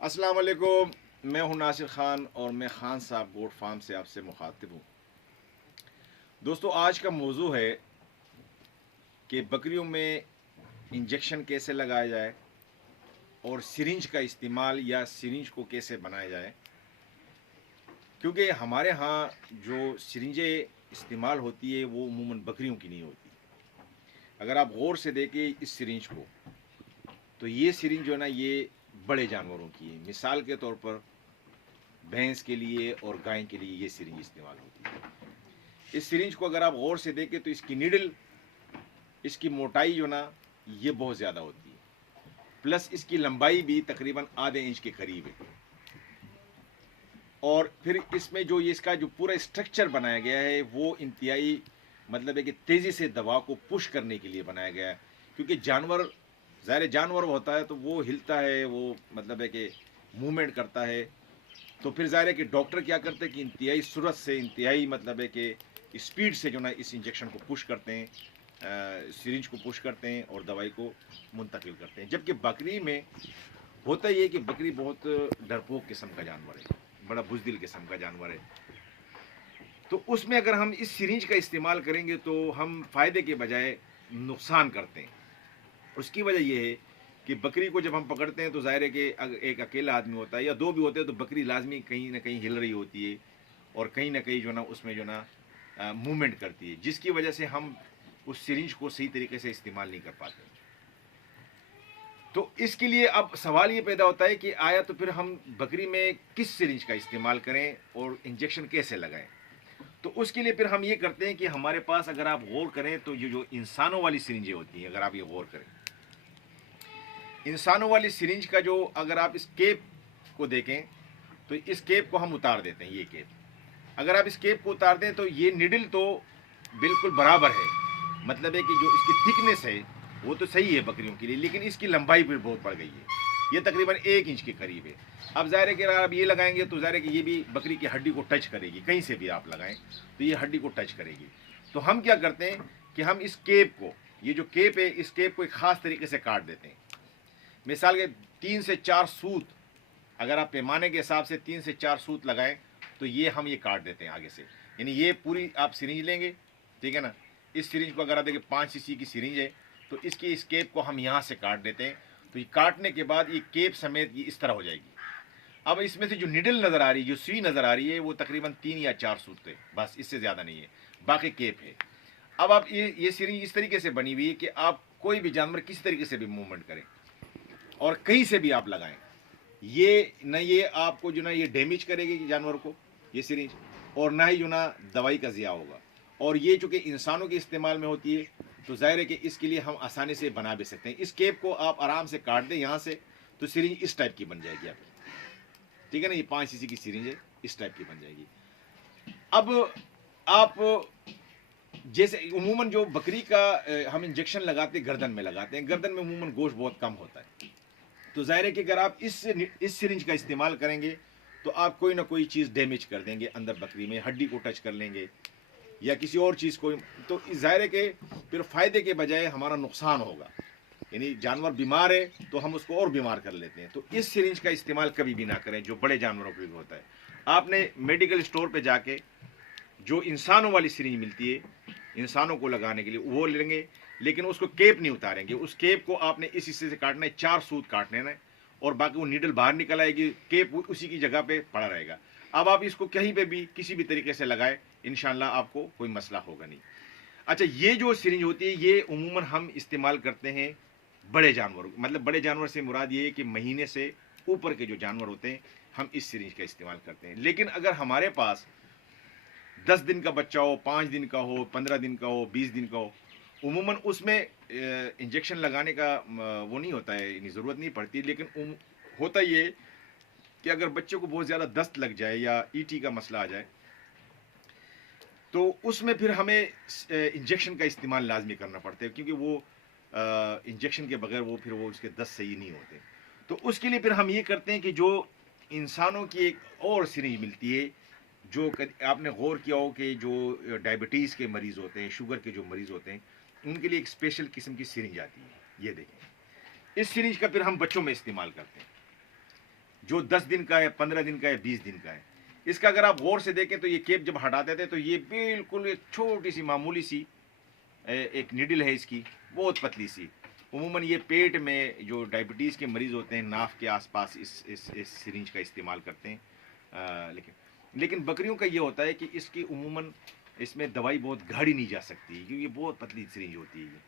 अस्सलाम वालेकुम। मैं हूं नासिर ख़ान और मैं ख़ान साहब गोट फार्म से आपसे मुखातिब हूं। दोस्तों, आज का मौजू है कि बकरियों में इंजेक्शन कैसे लगाया जाए और सिरिंज का इस्तेमाल या सिरिंज को कैसे बनाया जाए, क्योंकि हमारे यहाँ जो सिरिंजें इस्तेमाल होती है वो अमूमन बकरियों की नहीं होती। अगर आप गौर से देखें इस सिरिंज को, तो ये सिरिंज जो है ना, ये बड़े जानवरों की है। मिसाल के तौर पर भैंस के लिए और गाय के लिए ये सिरिंज इस्तेमाल होती है। इस सिरिंज को अगर आप गौर से देखें तो इसकी नीडल, इसकी मोटाई जो ना, ये बहुत ज़्यादा होती है, प्लस इसकी लंबाई भी तकरीबन आधे इंच के करीब है। और फिर इसमें जो ये इसका जो पूरा स्ट्रक्चर बनाया गया है वो इंतहाई मतलब है कि तेज़ी से दवा को पुश करने के लिए बनाया गया है। क्योंकि जानवर, ज़ाहिर जानवर होता है तो वो हिलता है, वो मतलब है कि मूवमेंट करता है। तो फिर ज़ाहिर है कि डॉक्टर क्या करते हैं कि इंतहाई सूरत से, इंतहाई मतलब है कि स्पीड से जो ना इस इंजेक्शन को पुश करते हैं, सिरिंज को पुश करते हैं और दवाई को मुंतकिल करते हैं। जबकि बकरी में होता ये है कि बकरी बहुत डरपोक किस्म का जानवर है, बड़ा बुज़दिल किस्म का जानवर है। तो उसमें अगर हम इस सिरिंज का इस्तेमाल करेंगे तो हम फ़ायदे के बजाय नुकसान करते हैं। उसकी वजह यह है कि बकरी को जब हम पकड़ते हैं तो ज़ाहिर है कि अगर एक अकेला आदमी होता है या दो भी होते हैं तो बकरी लाजमी कहीं ना कहीं हिल रही होती है और कहीं ना कहीं जो ना उसमें जो ना मूवमेंट करती है, जिसकी वजह से हम उस सिरिंज को सही तरीके से इस्तेमाल नहीं कर पाते। तो इसके लिए अब सवाल ये पैदा होता है कि आया तो फिर हम बकरी में किस सिरिंज का इस्तेमाल करें और इंजेक्शन कैसे लगाएं। तो उसके लिए फिर हम ये करते हैं कि हमारे पास, अगर आप गौर करें तो ये जो इंसानों वाली सिरिंजें होती हैं, अगर आप ये गौर करें, इंसानों वाली सिरिंज का जो, अगर आप इस केप को देखें तो इस केप को हम उतार देते हैं। ये केप, अगर आप इस केप को उतार दें तो ये निडल तो बिल्कुल बराबर है, मतलब है कि जो इसकी थिकनेस है वो तो सही है बकरियों के लिए, लेकिन इसकी लंबाई फिर बहुत बढ़ गई है, ये तकरीबन 1 इंच के करीब है। अब ज़ाहिर है कि अगर आप ये लगाएंगे तो ज़ाहिर है कि ये भी बकरी की हड्डी को टच करेगी, कहीं से भी आप लगाएं तो ये हड्डी को टच करेगी। तो हम क्या करते हैं कि हम इस केप को, ये जो केप है, इस केप को एक ख़ास तरीके से काट देते हैं। मिसाल के 3 से 4 सूत, अगर आप पैमाने के हिसाब से 3 से 4 सूत लगाएं तो ये हम ये काट देते हैं आगे से। यानी ये पूरी आप सिरिंज लेंगे, ठीक है ना। इस सिरिंज को अगर आप देखिए 5 सीसी की सिरिंज है तो इसकी इस केप को हम यहाँ से काट देते हैं। तो ये काटने के बाद ये केप समेत ये इस तरह हो जाएगी। अब इसमें से जो निडल नज़र आ रही है, जो सुई नज़र आ रही है, वो तकरीबन 3 या 4 सूत है, बस इससे ज़्यादा नहीं है, बाकी केप है। अब आप ये सिरिंज इस तरीके से बनी हुई है कि आप कोई भी जानवर किसी तरीके से भी मूवमेंट करें और कहीं से भी आप लगाएं, ये न ये आपको जो ना ये डैमेज करेगी जानवर को, ये सिरिंज, और ना ही जो ना दवाई का ज़िया होगा। और ये चूँकि इंसानों के इस्तेमाल में होती है तो ज़ाहिर है कि इसके लिए हम आसानी से बना भी सकते हैं। इस केप को आप आराम से काट दें यहाँ से तो सिरिंज इस टाइप की बन जाएगी आप, ठीक है ना। ये 5 सीसी की सिरिंज है, इस टाइप की बन जाएगी। अब आप जैसे उमूमन जो बकरी का हम इंजेक्शन लगाते हैं, गर्दन में लगाते हैं, गर्दन में उमूमन गोश्त बहुत कम होता है। तो जाहिर है कि अगर आप इस सिरिंज का इस्तेमाल करेंगे तो आप कोई ना कोई चीज़ डैमेज कर देंगे अंदर, बकरी में हड्डी को टच कर लेंगे या किसी और चीज़ को। तो जाहिर है कि फिर फ़ायदे के बजाय हमारा नुकसान होगा। यानी जानवर बीमार है तो हम उसको और बीमार कर लेते हैं। तो इस सिरिंज का इस्तेमाल कभी भी ना करें जो बड़े जानवरों के लिए होता है। आपने मेडिकल स्टोर पे जाके जो इंसानों वाली सिरिंज मिलती है इंसानों को लगाने के लिए वो लेंगे, लेकिन उसको केप नहीं उतारेंगे। उस केप को आपने इस हिस्से से काटना है, 4 सूत काटने हैं और बाकी वो नीडल बाहर निकल आएगी, केप उसी की जगह पे पड़ा रहेगा। अब आप इसको कहीं पे भी किसी भी तरीके से लगाए, इंशाल्लाह आपको कोई मसला होगा नहीं। अच्छा, ये जो सिरिंज होती है ये उमूमन हम इस्तेमाल करते हैं बड़े जानवरों, मतलब बड़े जानवर से मुराद ये है कि महीने से ऊपर के जो जानवर होते हैं हम इस सिरिंज का इस्तेमाल करते हैं। लेकिन अगर हमारे पास 10 दिन का बच्चा हो, 5 दिन का हो, 15 दिन का हो, 20 दिन का हो, उमूमन उसमें इंजेक्शन लगाने का वो नहीं होता है, यानी ज़रूरत नहीं पड़ती। लेकिन होता ये कि अगर बच्चे को बहुत ज़्यादा दस्त लग जाए या ईटी का मसला आ जाए तो उसमें फिर हमें इंजेक्शन का इस्तेमाल लाजमी करना पड़ता है, क्योंकि वो इंजेक्शन के बगैर वो फिर वो उसके दस्त सही नहीं होते। तो उसके लिए फिर हम ये करते हैं कि जो इंसानों की एक और सिरिंज मिलती है, जो आपने गौर किया हो कि जो डायबिटीज़ के मरीज़ होते हैं, शुगर के जो मरीज़ होते हैं, उनके लिए एक स्पेशल किस्म की सिरिंज आती है। ये देखें, इस सिरिंज का फिर हम बच्चों में इस्तेमाल करते हैं। جو 10 दिन का है, 15 दिन का है, 20 दिन का है। इसका अगर आप गौर से देखें तो ये केप जब हटाते थे तो ये बिल्कुल एक छोटी सी मामूली सी एक निडल है इसकी, बहुत पतली सी। उमूमन ये पेट में जो डायबिटीज़ के मरीज़ होते हैं नाफ के आसपास इस सिरिंज का इस्तेमाल करते हैं। लेकिन बकरियों का ये होता है कि इसकी उमूमन इसमें दवाई बहुत गाढ़ी नहीं जा सकती क्योंकि ये बहुत पतली सिरिंज होती है।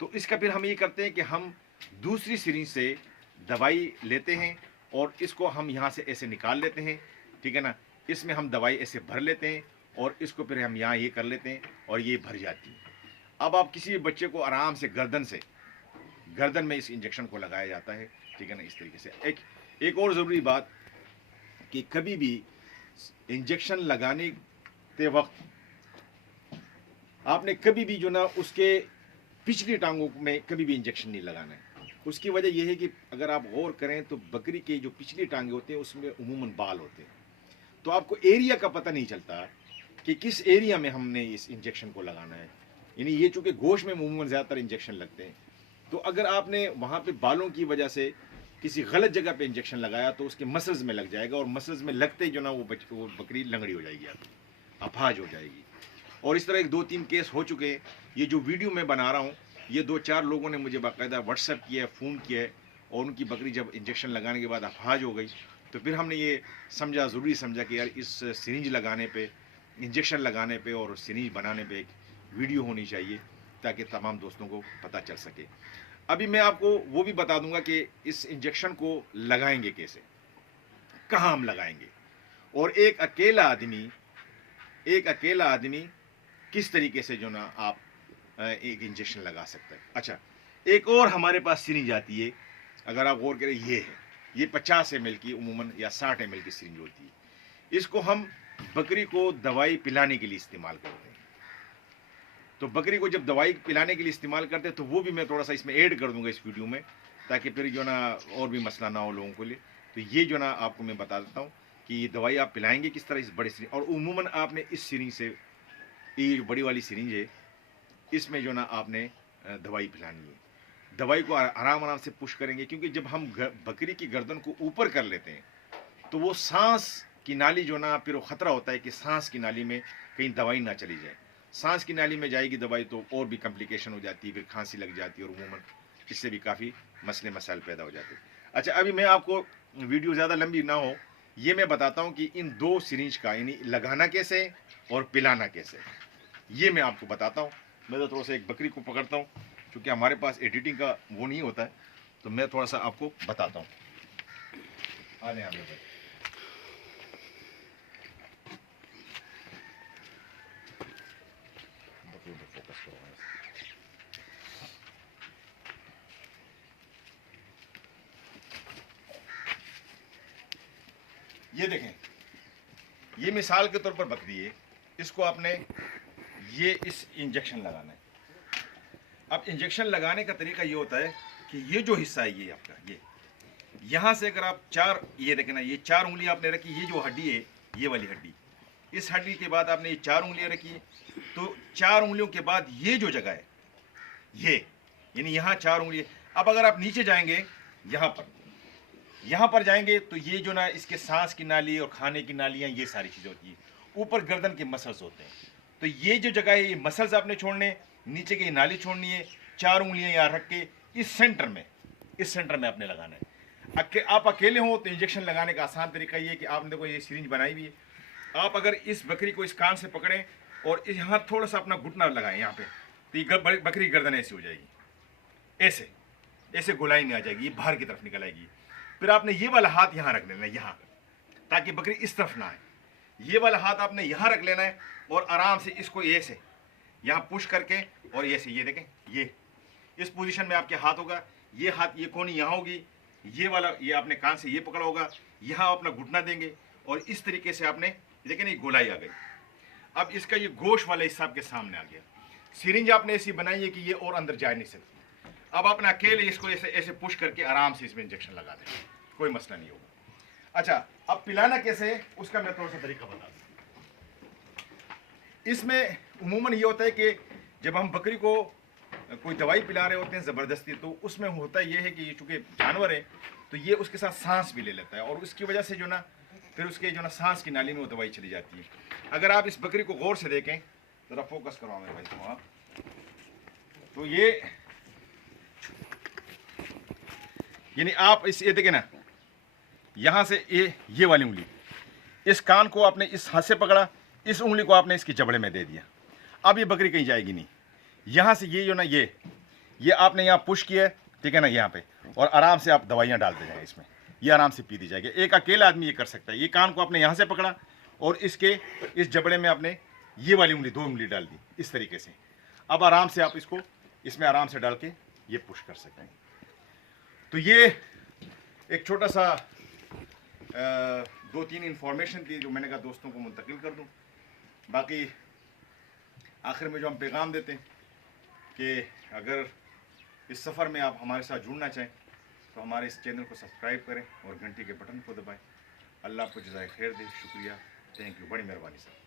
तो इसका फिर हम ये करते हैं कि हम दूसरी सिरिंज से दवाई लेते हैं और इसको हम यहाँ से ऐसे निकाल लेते हैं, ठीक है ना। इसमें हम दवाई ऐसे भर लेते हैं और इसको फिर हम यहाँ ये कर लेते हैं और ये भर जाती है। अब आप किसी भी बच्चे को आराम से गर्दन में इस इंजेक्शन को लगाया जाता है, ठीक है ना, इस तरीके से। एक और ज़रूरी बात कि कभी भी इंजेक्शन लगाने के वक्त आपने कभी भी जो ना उसके पिछली टांगों में कभी भी इंजेक्शन नहीं लगाना है। उसकी वजह यह है कि अगर आप गौर करें तो बकरी के जो पिछली टांगे होते हैं उसमें उमूमन बाल होते हैं, तो आपको एरिया का पता नहीं चलता कि किस एरिया में हमने इस इंजेक्शन को लगाना है। यानी ये चूँकि गोश्त में उमूमन ज़्यादातर इंजेक्शन लगते हैं, तो अगर आपने वहाँ पे बालों की वजह से किसी गलत जगह पे इंजेक्शन लगाया तो उसके मसल्स में लग जाएगा और मसल्स में लगते ही जो ना वो बकरी लंगड़ी हो जाएगी, अफाज हो जाएगी। और इस तरह एक 2-3 केस हो चुके हैं। ये जो वीडियो मैं बना रहा हूँ ये 2-4 लोगों ने मुझे बाकायदा व्हाट्सएप किया है, फ़ोन किया है, और उनकी बकरी जब इंजेक्शन लगाने के बाद अफाज हो गई तो फिर हमने ये ज़रूरी समझा कि यार इस सिरिंज लगाने पे, इंजेक्शन लगाने पे और सिरिंज बनाने पे एक वीडियो होनी चाहिए ताकि तमाम दोस्तों को पता चल सके। अभी मैं आपको वो भी बता दूंगा कि इस इंजेक्शन को लगाएंगे कैसे, कहाँ हम लगाएंगे, और एक अकेला आदमी किस तरीके से जो ना आप एक इंजेक्शन लगा सकता है। अच्छा, एक और हमारे पास सिरिंज आती है, अगर आप गौर करें ये 50 ml की उमूमन या 60 ml की सिरिंज होती है। इसको हम बकरी को दवाई पिलाने के लिए इस्तेमाल करते हैं। तो बकरी को जब दवाई पिलाने के लिए इस्तेमाल करते हैं तो वो भी मैं थोड़ा सा इसमें ऐड कर दूंगा इस वीडियो में, ताकि फिर जो ना और भी मसला ना हो लोगों के लिए। तो ये जो ना आपको मैं बता देता हूँ कि ये दवाई आप पिलाएंगे किस तरह इस बड़े सिरिंज, और उमूमन आपने इस सिरिंज से, ये जो बड़ी वाली सिरिंज है इसमें जो ना आपने दवाई पिलानी है। दवाई को आराम से पुश करेंगे, क्योंकि जब हम बकरी की गर्दन को ऊपर कर लेते हैं तो वो सांस की नाली जो ना, फिर वो ख़तरा होता है कि सांस की नाली में कहीं दवाई ना चली जाए। सांस की नाली में जाएगी दवाई तो और भी कॉम्प्लिकेशन हो जाती है, फिर खांसी लग जाती है और उमूमन इससे भी काफ़ी मसले मसाइल पैदा हो जाते हैं। अच्छा, अभी मैं आपको, वीडियो ज़्यादा लंबी ना हो, ये मैं बताता हूँ कि इन 2 सिरिंज का यानी लगाना कैसे और पिलाना कैसे, ये मैं आपको बताता हूँ। मैं तो थोड़ा सा एक बकरी को पकड़ता हूँ, क्योंकि हमारे पास एडिटिंग का वो नहीं होता है, तो मैं थोड़ा सा आपको बताता हूँ। आने भाई, बकरी पे फोकस करो। ये देखें, ये मिसाल के तौर पर बकरी है, इसको आपने ये इस इंजेक्शन लगाना है। अब इंजेक्शन लगाने का तरीका ये होता है कि ये जो हिस्सा है ये आपका, ये यहाँ से अगर आप 4, ये देखें ना, ये 4 उंगलियां आपने रखी, ये जो हड्डी है ये वाली हड्डी, इस हड्डी के बाद आपने ये 4 उंगलियां रखी, तो 4 उंगलियों के बाद ये जो जगह है ये, यानी यहाँ 4 उंगली। अब अगर आप नीचे जाएंगे यहाँ पर जाएंगे तो ये जो ना इसके सांस की नाली और खाने की नालियाँ, ये सारी चीज़ें होती है। ऊपर गर्दन के मसल्स होते हैं, तो ये जो जगह है ये मसल्स आपने छोड़ने, नीचे की नाली छोड़नी है, 4 उंगलियां यहाँ रख के इस सेंटर में आपने लगाना है। आप अकेले हो तो इंजेक्शन लगाने का आसान तरीका ये है कि आपने देखो ये सिरिंज बनाई हुई है, आप अगर इस बकरी को इस कान से पकड़ें और यहाँ थोड़ा सा अपना घुटना लगाएं यहाँ पे, तो ये बकरी गर्दन ऐसी हो जाएगी, ऐसे गोलाई में आ जाएगी, ये बाहर की तरफ निकल आएगी। फिर आपने ये वाला हाथ यहाँ रख लेना है, यहाँ, ताकि बकरी इस तरफ ना आए। ये वाला हाथ आपने यहाँ रख लेना है और आराम से इसको ऐसे यहाँ पुश करके, और ऐसे, ये देखें, ये इस पोजीशन में आपके हाथ होगा, ये हाथ, ये कोनी यहाँ होगी, ये वाला ये आपने कान से ये पकड़ा होगा, यहाँ अपना घुटना देंगे और इस तरीके से आपने, लेकिन ये गोलाई आ गई। अब इसका ये गोश्त वाला हिस्सा आपके सामने आ गया। सिरिंज आपने ऐसी बनाई है कि ये और अंदर जा नहीं सकती। अब आपने अकेले इसको ऐसे पुश करके आराम से इसमें इंजेक्शन लगा दें, कोई मसला नहीं होगा। अच्छा, अब पिलाना कैसे, उसका मैं थोड़ा सा तरीका बता दूँ। इसमें उमूमन ये होता है कि जब हम बकरी को کوئی دوائی پلا رہے ہوتے ہیں زبردستی، تو اس میں ہوتا یہ ہے کہ یہ چونکہ جانور ہے تو یہ اس کے ساتھ سانس بھی لے لیتا ہے، اور اس کی وجہ سے جو نا پھر اس کے جو نا سانس کی نالی میں وہ دوائی چلی جاتی ہے۔ اگر آپ اس بکری کو غور سے دیکھیں، ذرا فوکس کرواؤ میرے بھائی کو آپ، تو یہ یعنی آپ اس یہ دیکھیں نا، یہاں سے یہ والی انگلی اس کان کو آپ نے اس ہاتھ سے پکڑا، اس انگلی کو آپ نے اس کی جبڑے میں دے دیا، اب یہ بکری کہیں جائے گی نہیں۔ یہاں سے یہ جو نا یہ آپ نے یہاں پش کیا ہے، ٹھیک ہے نا، یہاں پہ، اور آرام سے آپ دوائیاں ڈالتے جائیں اس میں، یہ آرام سے پی دی جائے گی۔ ایک اکیلا آدمی یہ کر سکتا ہے۔ یہ کان کو آپ نے یہاں سے پکڑا اور اس جبڑے میں آپ نے یہ والی انگلی 2 انگلی ڈال دی اس طریقے سے، اب آرام سے آپ اس کو اس میں آرام سے ڈال کے یہ پش کر سکتے ہیں۔ تو یہ ایک چھوٹا سا 2-3 انفارمیشن تھی جو میں نے کہا دوستوں کو منتقل کر دوں۔ باقی آخر میں جو ہم پیغام دیتے ہیں کہ اگر اس سفر میں آپ ہمارے ساتھ جڑنا چاہیں تو ہمارے اس چینل کو سبسکرائب کریں اور گھنٹی کے بٹن کو دبائیں۔ اللہ آپ کو جزائے خیر دے۔ شکریہ، تھینک یو، بڑی مہربانی سر۔